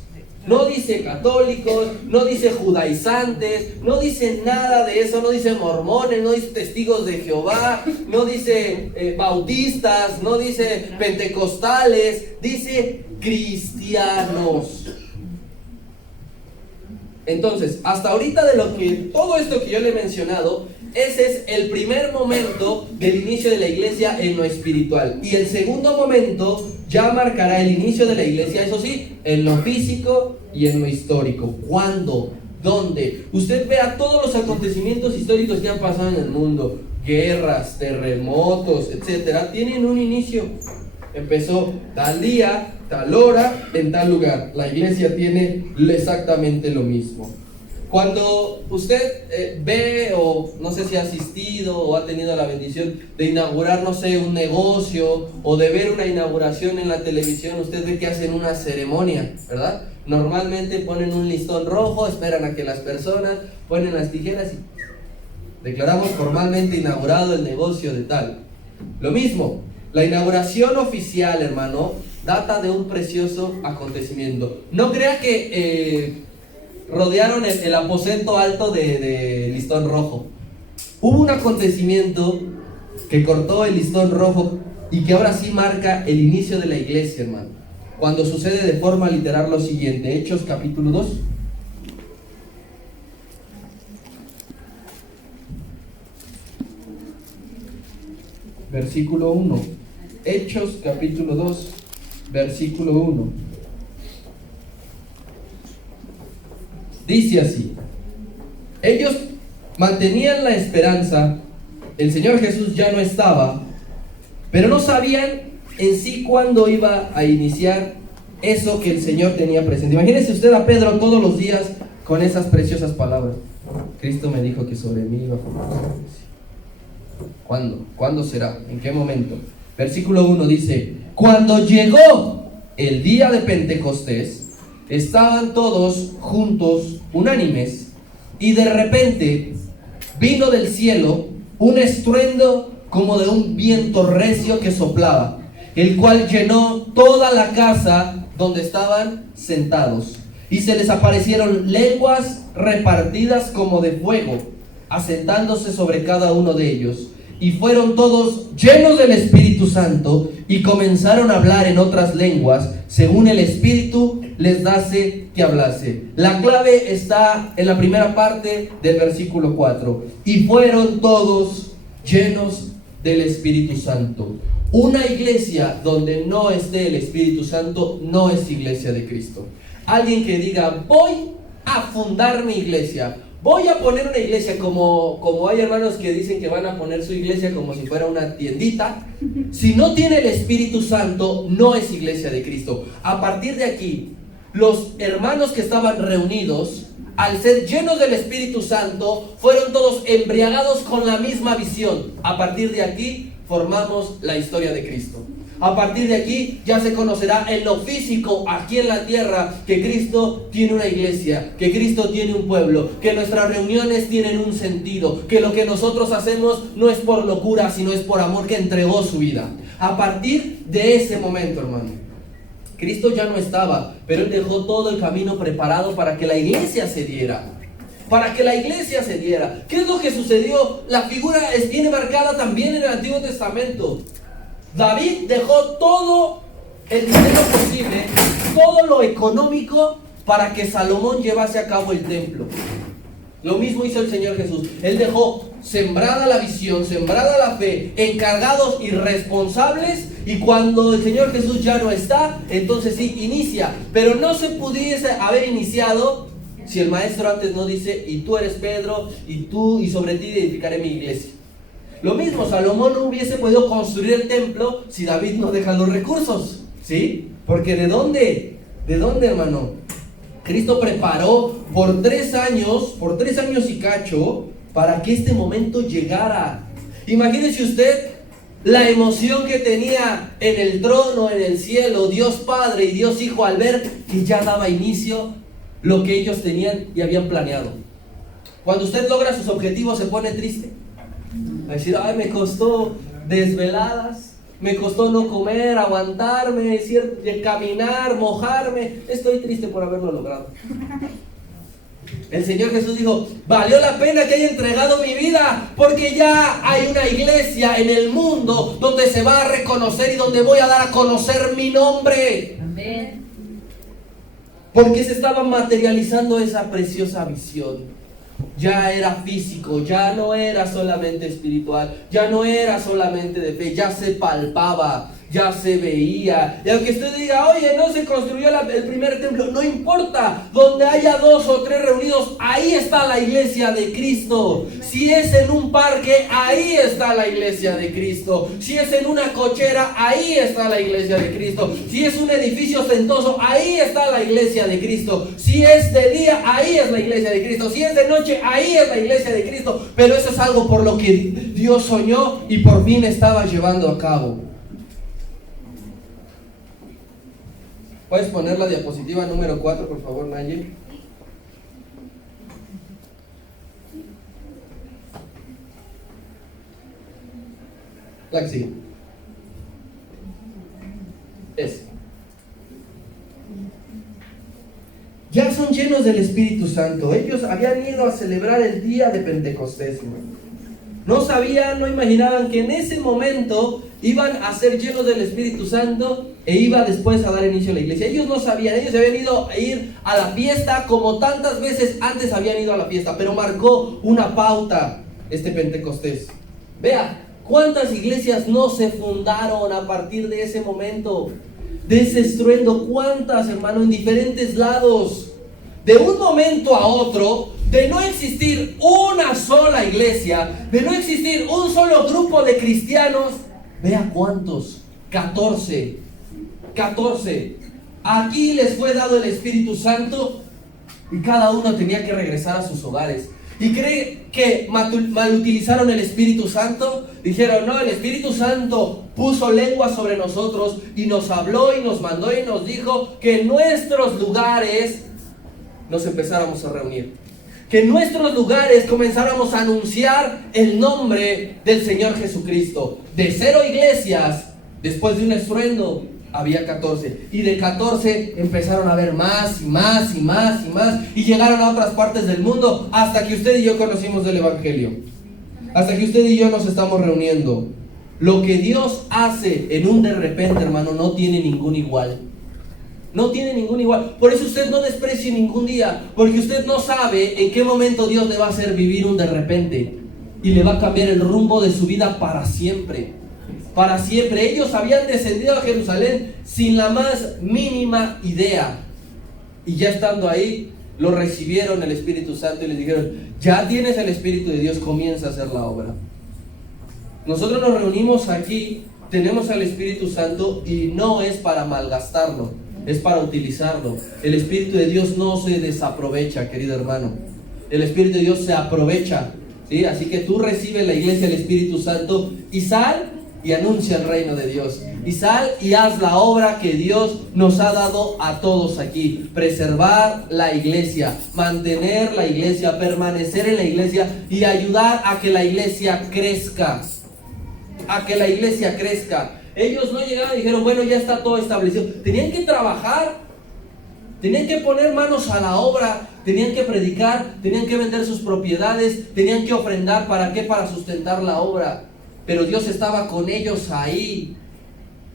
No dice católicos, no dice judaizantes, no dice nada de eso, no dice mormones, no dice testigos de Jehová, no dice bautistas, no dice pentecostales, dice cristianos. Entonces, hasta ahorita todo esto que yo le he mencionado, ese es el primer momento del inicio de la iglesia en lo espiritual. Y el segundo momento ya marcará el inicio de la iglesia, eso sí, en lo físico y en lo histórico. ¿Cuándo? ¿Dónde? Usted vea todos los acontecimientos históricos que han pasado en el mundo, guerras, terremotos, etcétera, tienen un inicio. Empezó tal día, tal hora, en tal lugar. La iglesia tiene exactamente lo mismo. Cuando usted ve, o no sé si ha asistido o ha tenido la bendición de inaugurar, no sé, un negocio, o de ver una inauguración en la televisión, usted ve que hacen una ceremonia, ¿verdad? Normalmente ponen un listón rojo, esperan a que las personas ponen las tijeras y declaramos formalmente inaugurado el negocio de tal. Lo mismo, la inauguración oficial, hermano, data de un precioso acontecimiento. No crea que rodearon el aposento alto de listón rojo. Hubo un acontecimiento que cortó el listón rojo y que ahora sí marca el inicio de la iglesia, hermano. Cuando sucede de forma literal lo siguiente. Hechos capítulo 2. Versículo 1. Hechos capítulo 2, versículo 1. Dice así: ellos mantenían la esperanza, el Señor Jesús ya no estaba, pero no sabían en sí cuándo iba a iniciar eso que el Señor tenía presente. Imagínese usted a Pedro todos los días con esas preciosas palabras: Cristo me dijo que sobre mí iba a formar una iglesia. ¿Cuándo? ¿Cuándo será? ¿En qué momento? Versículo 1 dice: cuando llegó el día de Pentecostés, estaban todos juntos, unánimes, y de repente vino del cielo un estruendo como de un viento recio que soplaba, el cual llenó toda la casa donde estaban sentados. Y se les aparecieron lenguas repartidas como de fuego, asentándose sobre cada uno de ellos. Y fueron todos llenos del Espíritu Santo y comenzaron a hablar en otras lenguas, según el Espíritu les dase que hablase. La clave está en la primera parte del versículo 4. Y fueron todos llenos del Espíritu Santo. Una iglesia donde no esté el Espíritu Santo no es iglesia de Cristo. Alguien que diga: voy a fundar mi iglesia, voy a poner una iglesia, como hay hermanos que dicen que van a poner su iglesia como si fuera una tiendita. Si no tiene el Espíritu Santo, no es iglesia de Cristo. A partir de aquí, los hermanos que estaban reunidos, al ser llenos del Espíritu Santo, fueron todos embriagados con la misma visión. A partir de aquí, formamos la historia de Cristo. A partir de aquí ya se conocerá en lo físico, aquí en la tierra, que Cristo tiene una iglesia, que Cristo tiene un pueblo, que nuestras reuniones tienen un sentido, que lo que nosotros hacemos no es por locura, sino es por amor, que entregó su vida. A partir de ese momento, hermano, Cristo ya no estaba, pero Él dejó todo el camino preparado para que la iglesia se diera. Para que la iglesia se diera. ¿Qué es lo que sucedió? La figura viene marcada también en el Antiguo Testamento. David dejó todo el dinero posible, todo lo económico, para que Salomón llevase a cabo el templo. Lo mismo hizo el Señor Jesús. Él dejó sembrada la visión, sembrada la fe, encargados y responsables, y cuando el Señor Jesús ya no está, entonces sí inicia. Pero no se pudiese haber iniciado si el maestro antes no dice: y tú eres Pedro, y sobre ti edificaré mi iglesia. Lo mismo, Salomón no hubiese podido construir el templo si David no deja los recursos, ¿sí? Porque ¿de dónde, hermano? Cristo preparó por 3 años y cacho, para que este momento llegara. Imagínese usted la emoción que tenía en el trono, en el cielo, Dios Padre y Dios Hijo, al ver que ya daba inicio lo que ellos tenían y habían planeado. Cuando usted logra sus objetivos, se pone triste. A decir: ay, me costó desveladas, me costó no comer, aguantarme, caminar, mojarme. Estoy triste por haberlo logrado. El Señor Jesús dijo: valió la pena que haya entregado mi vida, porque ya hay una iglesia en el mundo donde se va a reconocer y donde voy a dar a conocer mi nombre. Amén. Porque se estaba materializando esa preciosa visión. Ya era físico, ya no era solamente espiritual, ya no era solamente de fe, ya se palpaba, ya se veía. Y aunque usted diga: oye, no se construyó el primer templo, no importa. Donde haya 2 o 3 reunidos, ahí está la iglesia de Cristo. Si es en un parque, ahí está la iglesia de Cristo. Si es en una cochera, ahí está la iglesia de Cristo. Si es un edificio ostentoso, ahí está la iglesia de Cristo. Si es de día, ahí es la iglesia de Cristo. Si es de noche, ahí es la iglesia de Cristo. Pero eso es algo por lo que Dios soñó y por fin estaba llevando a cabo. ¿Puedes poner la diapositiva número 4, por favor, Nayel? La que sigue. Ya son llenos del Espíritu Santo. Ellos habían ido a celebrar el día de Pentecostés, hermano. No sabían, no imaginaban que en ese momento iban a ser llenos del Espíritu Santo e iba después a dar inicio a la iglesia. Ellos no sabían, ellos habían ido a ir a la fiesta como tantas veces antes habían ido a la fiesta, pero marcó una pauta este Pentecostés. Vea, ¿cuántas iglesias no se fundaron a partir de ese momento? De ese estruendo, ¿cuántas, hermano? En diferentes lados. De un momento a otro, de no existir una sola iglesia, de no existir un solo grupo de cristianos, vea cuántos, 14. Aquí les fue dado el Espíritu Santo y cada uno tenía que regresar a sus hogares. ¿Y cree que mal utilizaron el Espíritu Santo? Dijeron, no, el Espíritu Santo puso lengua sobre nosotros y nos habló y nos mandó y nos dijo que en nuestros lugares nos empezáramos a reunir. Que en nuestros lugares comenzáramos a anunciar el nombre del Señor Jesucristo. De 0 iglesias, después de un estruendo, había 14. Y de 14 empezaron a haber más y más y más y más. Y llegaron a otras partes del mundo hasta que usted y yo conocimos del Evangelio. Hasta que usted y yo nos estamos reuniendo. Lo que Dios hace en un de repente, hermano, no tiene ningún igual. No tiene ningún igual. Por eso usted no desprecie ningún día, porque usted no sabe en qué momento Dios le va a hacer vivir un de repente y le va a cambiar el rumbo de su vida para siempre. Para siempre. Ellos habían descendido a Jerusalén sin la más mínima idea, y ya estando ahí lo recibieron el Espíritu Santo y les dijeron, ya tienes el Espíritu de Dios, comienza a hacer la obra. Nosotros nos reunimos aquí, tenemos al Espíritu Santo y no es para malgastarlo, es para utilizarlo. El Espíritu de Dios no se desaprovecha, querido hermano. El Espíritu de Dios se aprovecha, ¿sí? Así que tú recibes la iglesia del Espíritu Santo y sal y anuncia el reino de Dios. Y sal y haz la obra que Dios nos ha dado a todos aquí. Preservar la iglesia, mantener la iglesia, permanecer en la iglesia y ayudar a que la iglesia crezca. A que la iglesia crezca. Ellos no llegaron y dijeron, bueno, ya está todo establecido. Tenían que trabajar, tenían que poner manos a la obra, tenían que predicar, tenían que vender sus propiedades, tenían que ofrendar. ¿Para qué? Para sustentar la obra. Pero Dios estaba con ellos ahí.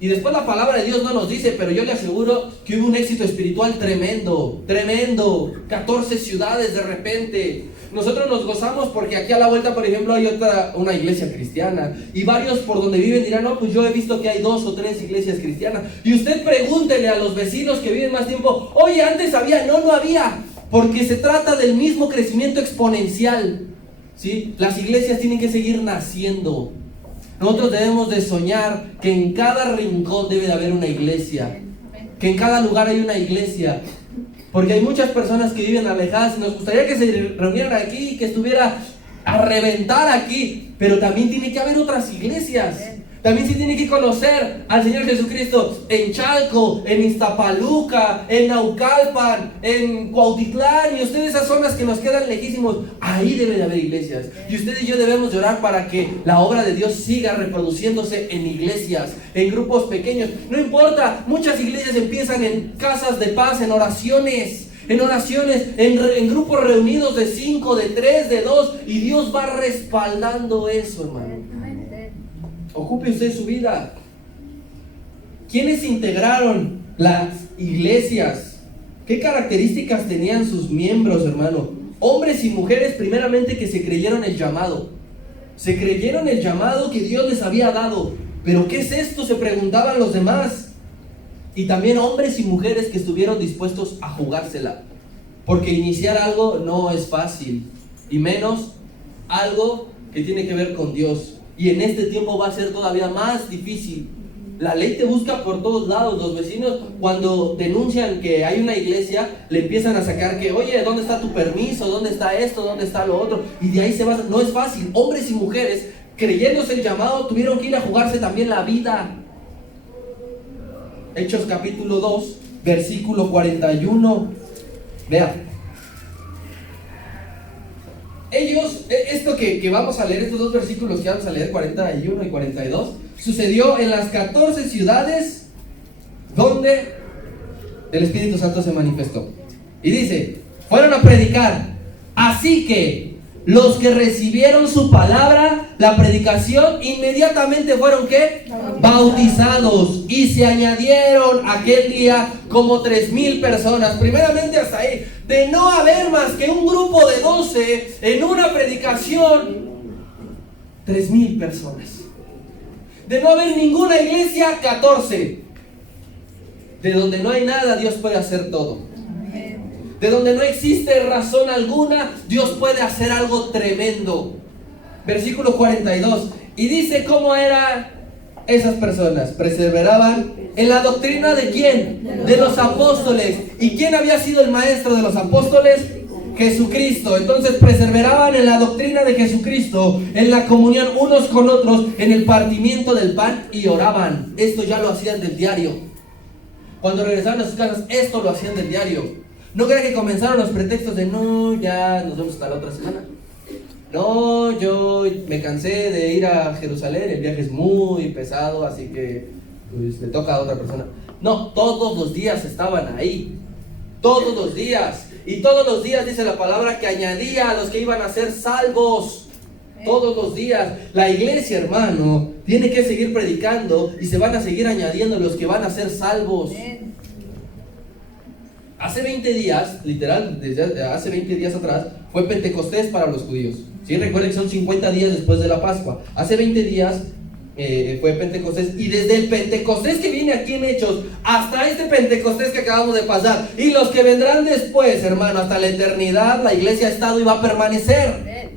Y después la palabra de Dios no nos dice, pero yo le aseguro que hubo un éxito espiritual tremendo, tremendo. 14 ciudades de repente. Nosotros nos gozamos porque aquí a la vuelta, por ejemplo, hay una iglesia cristiana. Y varios por donde viven dirán, no, pues yo he visto que hay 2 o 3 iglesias cristianas. Y usted pregúntele a los vecinos que viven más tiempo, oye, antes había, no había. Porque se trata del mismo crecimiento exponencial, ¿sí? Las iglesias tienen que seguir naciendo. Nosotros debemos de soñar que en cada rincón debe de haber una iglesia, que en cada lugar hay una iglesia, porque hay muchas personas que viven alejadas y nos gustaría que se reunieran aquí y que estuviera a reventar aquí, pero también tiene que haber otras iglesias. También se tiene que conocer al Señor Jesucristo en Chalco, en Iztapaluca, en Naucalpan, en Cuautitlán y ustedes esas zonas que nos quedan lejísimos. Ahí debe de haber iglesias. Y usted y yo debemos de orar para que la obra de Dios siga reproduciéndose en iglesias, en grupos pequeños. No importa, muchas iglesias empiezan en casas de paz, en oraciones, en grupos reunidos de 5, de 3, de 2, y Dios va respaldando eso, hermano. Ocupe usted su vida. ¿Quiénes integraron las iglesias? ¿Qué características tenían sus miembros, hermano? Hombres y mujeres, primeramente, que se creyeron el llamado. Se creyeron el llamado que Dios les había dado. ¿Pero qué es esto?, se preguntaban los demás. Y también hombres y mujeres que estuvieron dispuestos a jugársela. Porque iniciar algo no es fácil. Y menos algo que tiene que ver con Dios. Y en este tiempo va a ser todavía más difícil. La ley te busca por todos lados. Los vecinos, cuando denuncian que hay una iglesia, le empiezan a sacar que, oye, ¿dónde está tu permiso? ¿Dónde está esto? ¿Dónde está lo otro? Y de ahí se va. No es fácil. Hombres y mujeres, creyéndose el llamado, tuvieron que ir a jugarse también la vida. Hechos capítulo 2, versículo 41. Vean. Ellos, esto que vamos a leer, estos 2 versículos que vamos a leer, 41 y 42, sucedió en las 14 ciudades donde el Espíritu Santo se manifestó. Y dice, fueron a predicar. Así que los que recibieron su palabra, la predicación, inmediatamente fueron ¿qué? Bautizados. Y se añadieron aquel día como 3,000 personas. Primeramente hasta ahí. De no haber más que un grupo de 12 en una predicación, 3,000 personas. De no haber ninguna iglesia, 14. De donde no hay nada, Dios puede hacer todo. De donde no existe razón alguna, Dios puede hacer algo tremendo. Versículo 42. Y dice cómo eran esas personas. Perseveraban en la doctrina ¿de quién? De los apóstoles. ¿Y quién había sido el maestro de los apóstoles? Jesucristo. Entonces perseveraban en la doctrina de Jesucristo, en la comunión unos con otros, en el partimiento del pan y oraban. Esto ya lo hacían del diario. Cuando regresaban a sus casas, esto lo hacían del diario. No crean que comenzaron los pretextos de no, ya nos vemos hasta la otra semana. No, yo me cansé de ir a Jerusalén, el viaje es muy pesado, así que pues, le toca a otra persona. No, todos los días estaban ahí. Todos los días. Y todos los días dice la palabra que añadía a los que iban a ser salvos. Todos los días. La iglesia, hermano, tiene que seguir predicando y se van a seguir añadiendo los que van a ser salvos. Hace 20 días, literal, desde hace 20 días atrás, fue Pentecostés para los judíos. ¿Sí? Recuerden que son 50 días después de la Pascua. Hace 20 días fue Pentecostés, y desde el Pentecostés que viene aquí en Hechos hasta este Pentecostés que acabamos de pasar y los que vendrán después, hermano, hasta la eternidad, la iglesia ha estado y va a permanecer.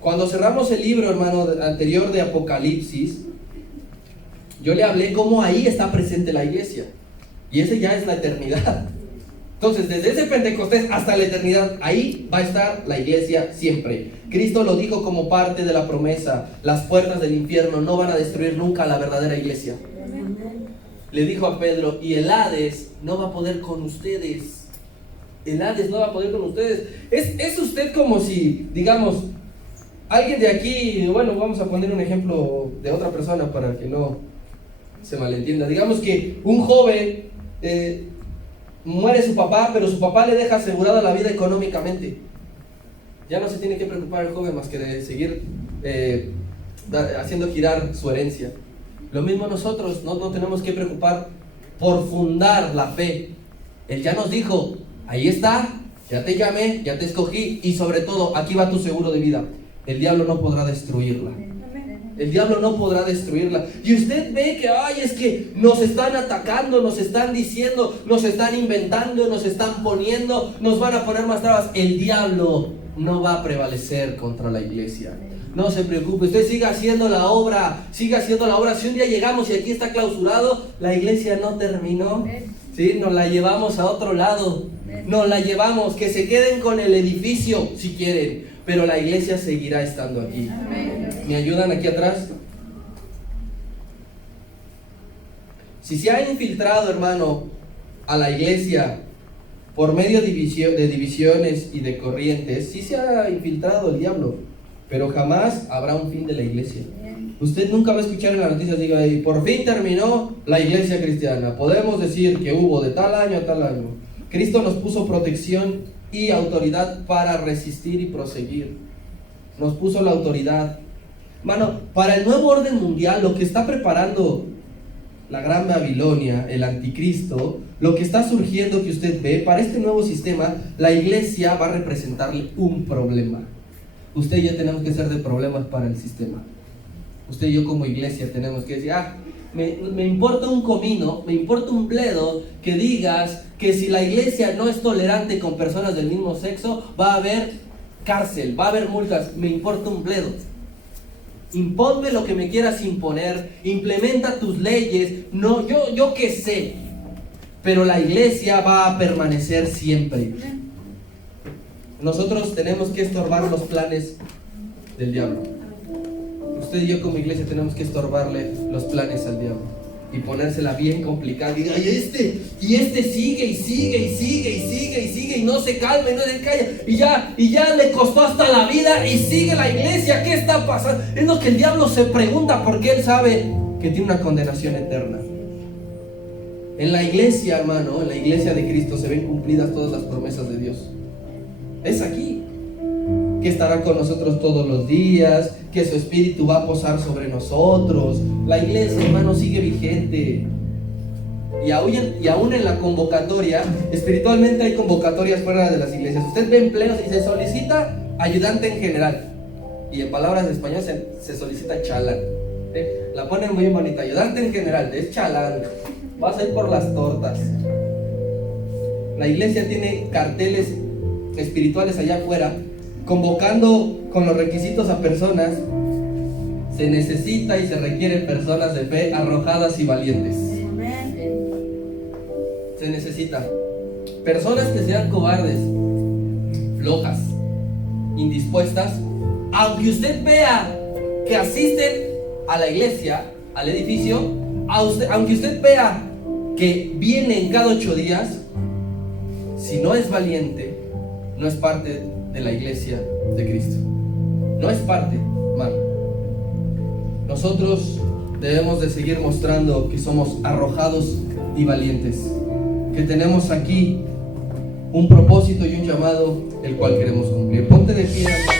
Cuando cerramos el libro, hermano, anterior de Apocalipsis, yo le hablé cómo ahí está presente la iglesia, y ese ya es la eternidad. Entonces, desde ese Pentecostés hasta la eternidad, ahí va a estar la iglesia siempre. Cristo lo dijo como parte de la promesa: las puertas del infierno no van a destruir nunca a la verdadera iglesia. Le dijo a Pedro, y el Hades no va a poder con ustedes. El Hades no va a poder con ustedes. Es usted como si, digamos, alguien de aquí, bueno, vamos a poner un ejemplo de otra persona para que no se malentienda. Digamos que un joven muere su papá, pero su papá le deja asegurada la vida económicamente. Ya no se tiene que preocupar el joven más que de seguir haciendo girar su herencia. Lo mismo nosotros, no tenemos que preocupar por fundar la fe. Él ya nos dijo, ahí está, ya te llamé, ya te escogí, y sobre todo, aquí va tu seguro de vida. El diablo no podrá destruirla. El diablo no podrá destruirla. Y usted ve que, ay, es que nos están atacando, nos están diciendo, nos están inventando, nos están poniendo, nos van a poner más trabas. El diablo no va a prevalecer contra la iglesia. No se preocupe, usted siga haciendo la obra, siga haciendo la obra. Si un día llegamos y aquí está clausurado, la iglesia no terminó. ¿Sí? Nos la llevamos a otro lado. Nos la llevamos, que se queden con el edificio si quieren, pero la iglesia seguirá estando aquí. ¿Me ayudan aquí atrás? Si se ha infiltrado, hermano, a la iglesia por medio de divisiones y de corrientes, sí se ha infiltrado el diablo, pero jamás habrá un fin de la iglesia. Usted nunca va a escuchar en las noticias, diga, y por fin terminó la iglesia cristiana. Podemos decir que hubo de tal año a tal año. Cristo nos puso protección y autoridad para resistir y proseguir. Nos puso la autoridad. Mano, para el nuevo orden mundial, lo que está preparando la gran Babilonia, el anticristo, lo que está surgiendo que usted ve, para este nuevo sistema, la iglesia va a representarle un problema. Usted y yo tenemos que ser de problemas para el sistema. Usted y yo como iglesia tenemos que decir, me importa un comino, me importa un bledo que digas que si la iglesia no es tolerante con personas del mismo sexo, va a haber cárcel, va a haber multas. Me importa un bledo. Imponme lo que me quieras imponer, implementa tus leyes, no, yo qué sé, pero la iglesia va a permanecer siempre. Nosotros tenemos que estorbar los planes del diablo. Usted y yo como iglesia tenemos que estorbarle los planes al diablo y ponérsela bien complicada. Y este sigue y sigue y sigue y sigue y sigue y no se calma y no se calla, y ya le costó hasta la vida y sigue la iglesia. ¿Qué está pasando? Es lo que el diablo se pregunta, porque él sabe que tiene una condenación eterna. En la iglesia, hermano, en la iglesia de Cristo se ven cumplidas todas las promesas de Dios. Es aquí que estará con nosotros todos los días, que su espíritu va a posar sobre nosotros. La iglesia, hermano, sigue vigente. Y aún en la convocatoria, espiritualmente hay convocatorias fuera de las iglesias. Usted ve empleos y se solicita ayudante en general, y en palabras de español se solicita chalán. La ponen muy bonita, ayudante en general, es chalán. Vas a ir por las tortas. La iglesia tiene carteles espirituales allá afuera, convocando con los requisitos a personas. Se necesita y se requiere personas de fe arrojadas y valientes. Se necesita. Personas que sean cobardes, flojas, indispuestas, aunque usted vea que asisten a la iglesia, al edificio, aunque usted vea que vienen cada 8 días, si no es valiente, no es parte de la iglesia de Cristo. No es parte, hermano. Nosotros debemos de seguir mostrando que somos arrojados y valientes, que tenemos aquí un propósito y un llamado el cual queremos cumplir. Ponte de pie, hermano.